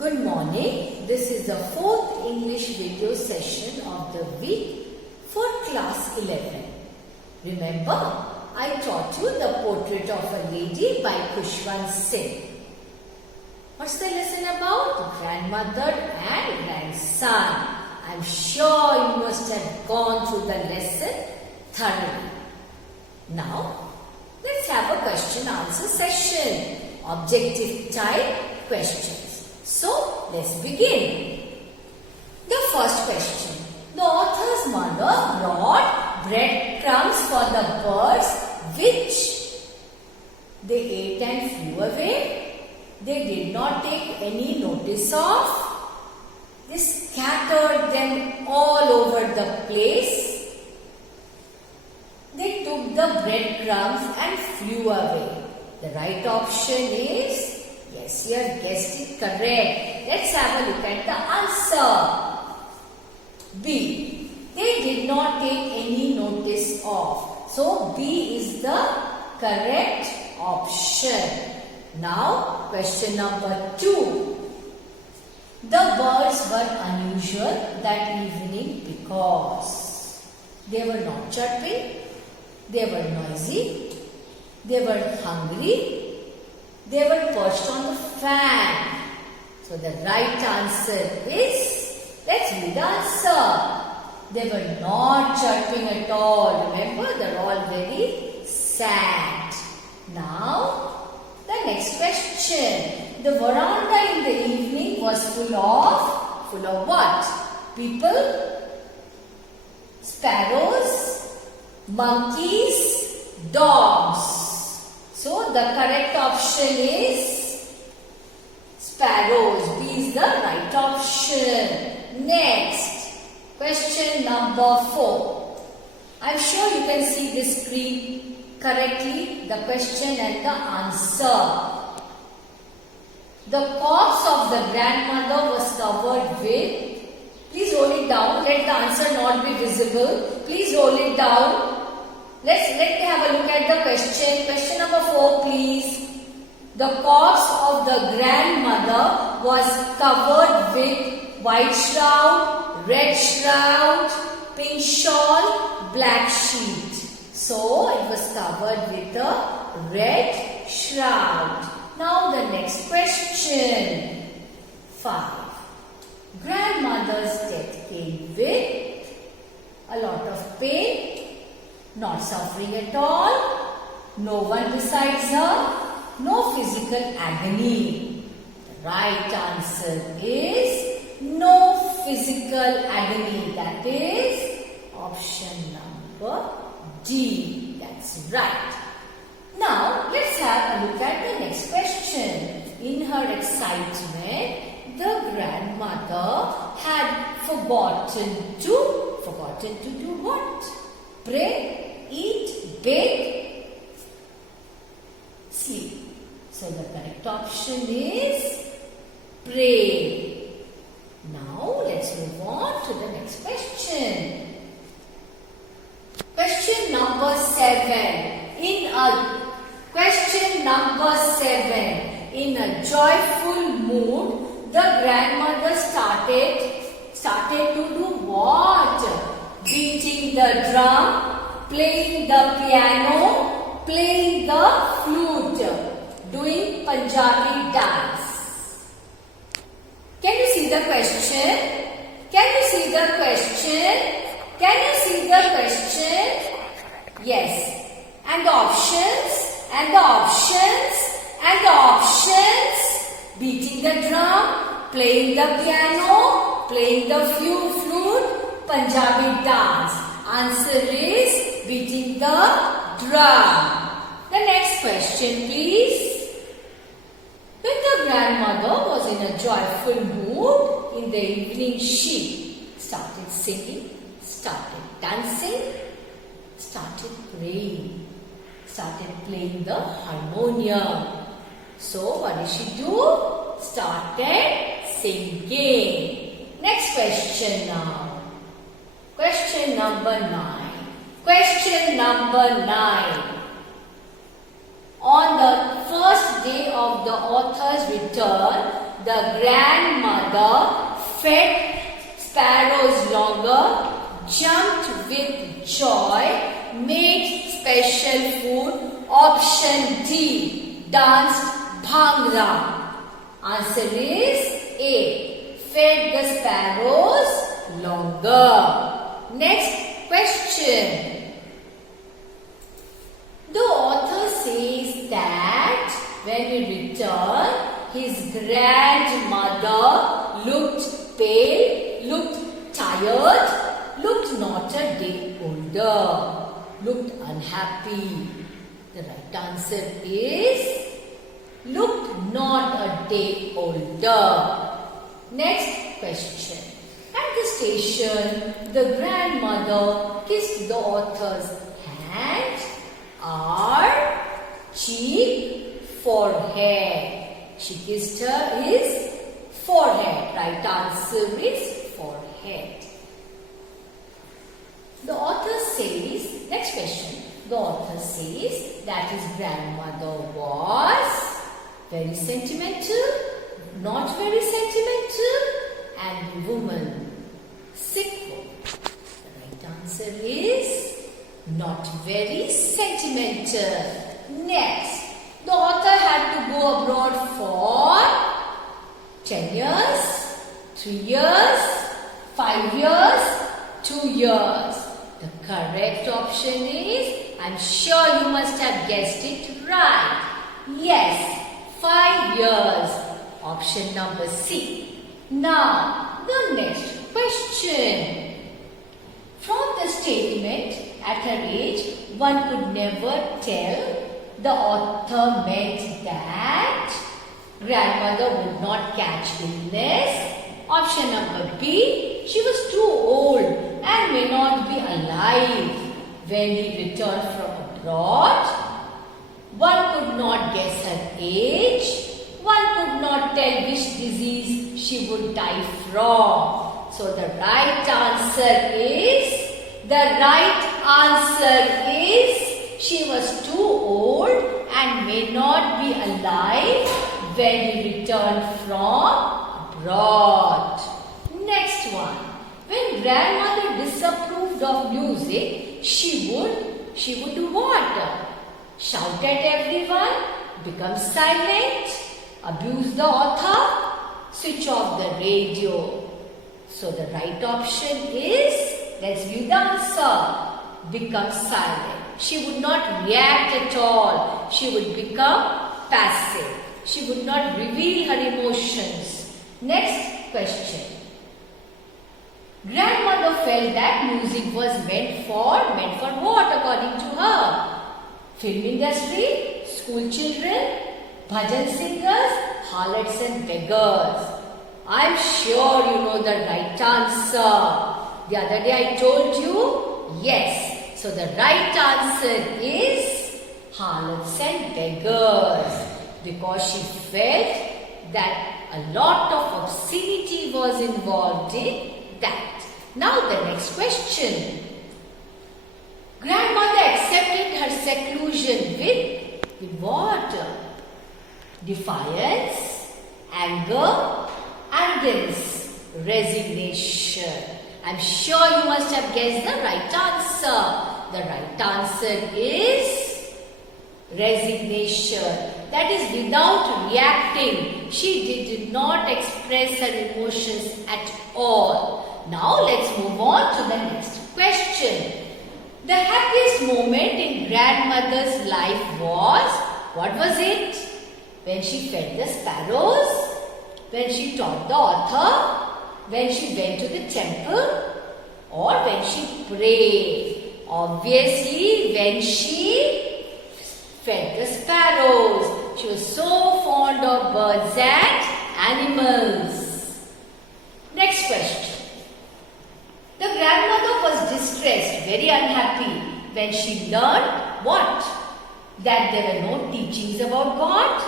Good morning. This is the fourth English video session of the week for class 11. Remember, I taught you the portrait of a lady by Khushwant Singh. What's the lesson about? Grandmother and grandson. I'm sure you must have gone through the lesson thoroughly. Now, let's have a question answer session. Objective type questions. So, let's begin. The first question. The author's mother brought breadcrumbs for the birds which they ate and flew away. They did not take any notice of. They scattered them all over the place. They took the breadcrumbs and flew away. The right option is, yes, you have guessed it correct. Let's have a look at the answer. B. They did not take any notice of. So, B is the correct option. Now, question number 2. The birds were unusual that evening because they were not chirping, they were noisy, they were hungry, they were perched on the fan. So the right answer is, let's read the answer. They were not chirping at all. Remember, they're all very sad. Now, the next question. The veranda in the evening was full of what? People, sparrows, monkeys, dogs. So, the correct option is sparrows. B is the right option. Next, question number 4. I'm sure you can see this screen correctly, the question and the answer. The corpse of the grandmother was covered with, please roll it down, let the answer not be visible. Please roll it down. Let me have a look at the question. Question number 4, please. The corpse of the grandmother was covered with white shroud, red shroud, pink shawl, black sheet. So, it was covered with a red shroud. Now, the next question. 5. Grandmother's death came with a lot of pain, not suffering at all, no one besides her, no physical agony. The right answer is no physical agony. That is option number D. That's right. Now, let's have a look at the next question. In her excitement, the grandmother had forgotten to do what? Pray, eat, bake, sleep. So, the correct option is pray. Now, let's move on to the next question. Question number 7. In a joyful mood, the grandmother started to do what? Beating the drum, playing the piano, playing the flute, doing Punjabi dance. Can you see the question? Yes. And the options. Beating the drum, playing the piano, playing the flute, Punjabi dance. Answer is beating the drum. The next question, please. When the grandmother was in a joyful mood in the evening, she started singing, started dancing, started praying, started playing the harmonium. So, what did she do? Started singing. Next question now. Question number 9. On the first day of the author's return, the grandmother fed sparrows longer, jumped with joy, made special food. Option D, danced bhangra. Answer is A, fed the sparrows longer. Next question. The author says that when he returned, his grandmother looked pale, looked tired, looked not a day older, looked unhappy. The right answer is looked not a day older. Next question. At the station, the grandmother kissed the author's hand, arm, cheek, forehead. She kissed his forehead. Right answer is forehead. The author says, next question. The author says that his grandmother was very sentimental, not very sentimental, and woman, sickle. The right answer is not very sentimental. Next, the author had to go abroad for 10 years, 3 years, 5 years, 2 years. The correct option is, I'm sure you must have guessed it right. Yes, 5 years. Option number C. Now, the next question. From the statement, at her age, one could never tell, the author meant that grandmother would not catch illness. Option number B, she was too old and may not be alive when he returned from abroad. One could not guess her age. One could not tell which disease she would die from. So the right answer is, she was too old and may not be alive when he returned from abroad. Next one. When grandmother disapproved of music, she would do what? Shout at everyone, become silent, abuse the author, switch off the radio. So the right option is, let's view the answer, become silent. She would not react at all. She would become passive. She would not reveal her emotions. Next question. Grandmother felt that music was meant for what according to her? Film industry, school children, bhajan singers, harlots and beggars. I'm sure you know the right answer. The other day I told you, yes. So the right answer is harlots and beggars, because she felt that a lot of obscenity was involved in that. Now the next question. Grandmother accepted her seclusion with what? Defiance, anger, arrogance, resignation. I'm sure you must have guessed the right answer. The right answer is resignation. That is, without reacting. She did not express her emotions at all. Now let's move on to the next question. The happiest moment in grandmother's life was, what was it? When she fed the sparrows? When she taught the author? When she went to the temple? Or when she prayed? Obviously, when she fed the sparrows. She was so fond of birds and animals. Next question. The grandmother was distressed, very unhappy, when she learned what? That there were no teachings about God,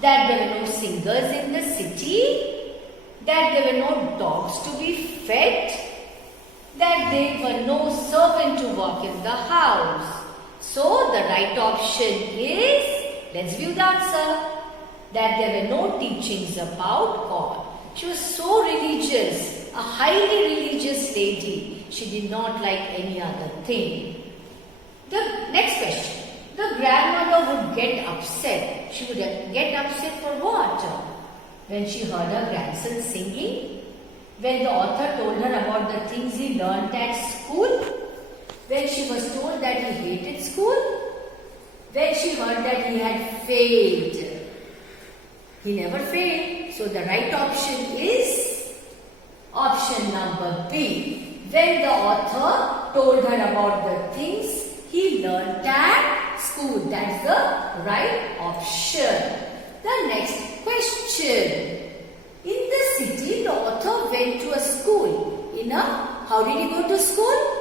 that there were no singers in the city, that there were no dogs to be fed, that there were no servant to work in the house. So the right option is, let's view the answer. that there were no teachings about God. She was so religious, a highly religious lady. She did not like any other thing. The next question. The grandmother would get upset. She would get upset for what? When she heard her grandson singing? When the author told her about the things he learnt at school? When she was told that he hated school? When she heard that he had failed? He never failed. So the right option is option number B. When the author told her about the things he learnt at school. That's the right option. The next question. In the city, the author went to a school. How did he go to school?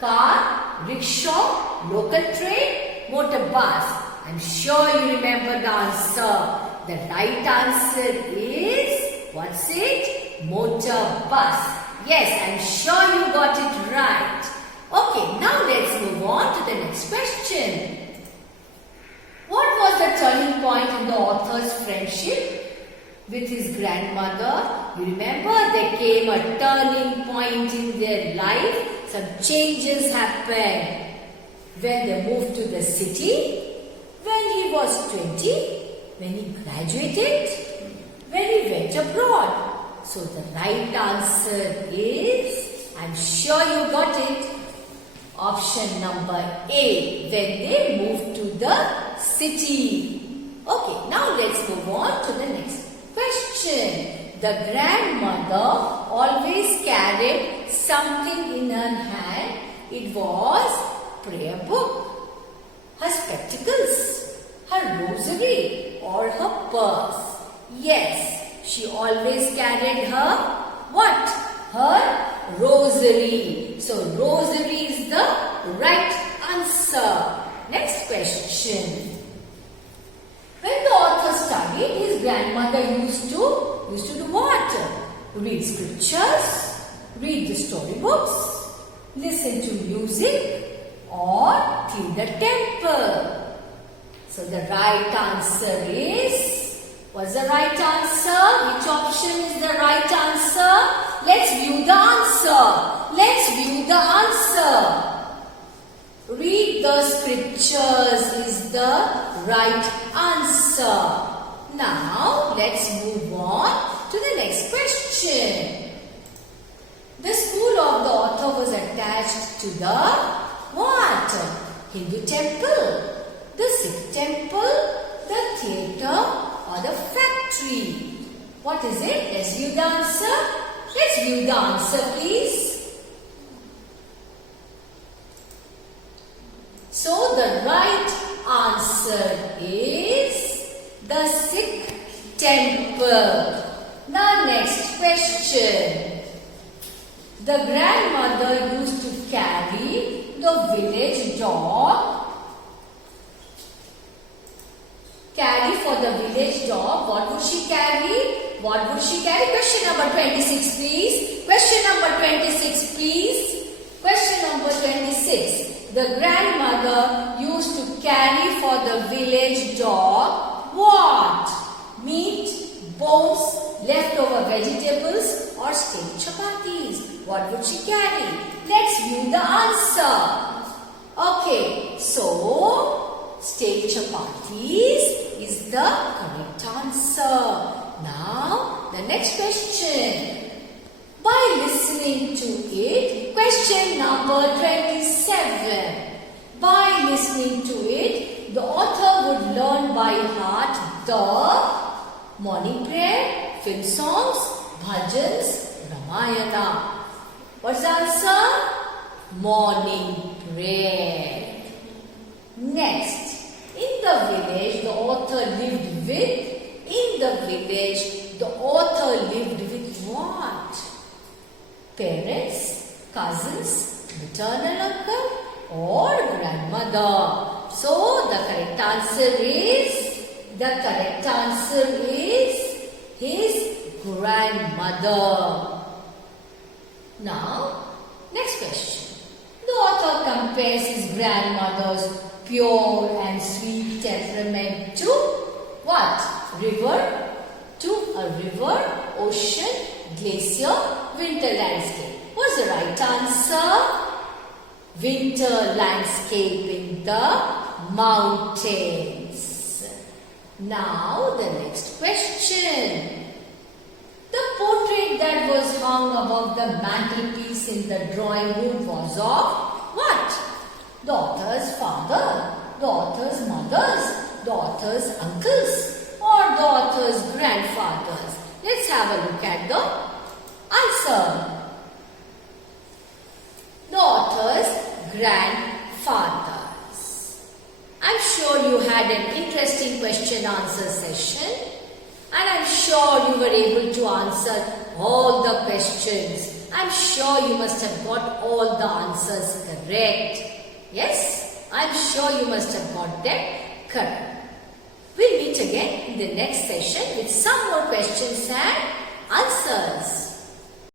Car, rickshaw, local train, motor bus. I'm sure you remember the answer. The right answer is, what's it? Motor bus. Yes, I'm sure you got it right. Okay, now let's move on to the next question. What was the turning point in the author's friendship with his grandmother? You remember there came a turning point in their life. Some changes happened when they moved to the city, when he was 20, when he graduated, when he went abroad. So the right answer is, I'm sure you got it, option number A, when they moved to the city. Okay, now let's move on to the next question. The grandmother always carried something in her hand. It was prayer book, her spectacles, her rosary or her purse. Yes, she always carried her what? Her rosary. So rosary is the right answer. Next question. When the author studied, his grandmother used to do what? Read scriptures, read the storybooks, listen to music or clean the temple. So the right answer is, what's the right answer? Which option is the right answer? Let's view the answer. Let's view the answer. Read the scriptures is the right answer. Now, let's move on to the next question. The school of the author was attached to the what? Hindu temple, the Sikh temple, the theatre or the factory. What is it? Let's view the answer. Let's view the answer, please. So the right answer is the Sikh temple. Now next question. The grandmother used to carry the village dog. Carry for the village dog. What would she carry? What would she carry? Question number 26 please. Question number 26 please. Question number 26. The grandmother used to carry for the village dog what? Meat, bones, leftover vegetables or steamed chapatis. What would she carry? Let's view the answer. Okay, so steamed chapatis is the correct answer. Now, the next question. By listening to it, question number 27. By listening to it, the author would learn by heart the morning prayer, film songs, bhajans, Ramayana. What's the answer? Morning prayer. Next, in the village, the author lived with. In the village, the author lived with what? Parents, cousins, maternal uncle or grandmother. So the correct answer is his grandmother. Now, next question. The author compares his grandmother's pure and sweet temperament to what? River. To a river, ocean, glacier, winter landscape. What's the right answer? Winter landscape in the mountains. Now the next question. The portrait that was hung above the mantelpiece in the drawing room was of what? The author's father, the author's mothers, the author's uncles, or the author's grandfathers. Let's have a look at the answer. The author's grandfathers. I'm sure you had an interesting question answer session, and I'm sure you were able to answer all the questions. I'm sure you must have got all the answers correct. Yes, I'm sure you must have got them correct. We'll meet again in the next session with some more questions and answers.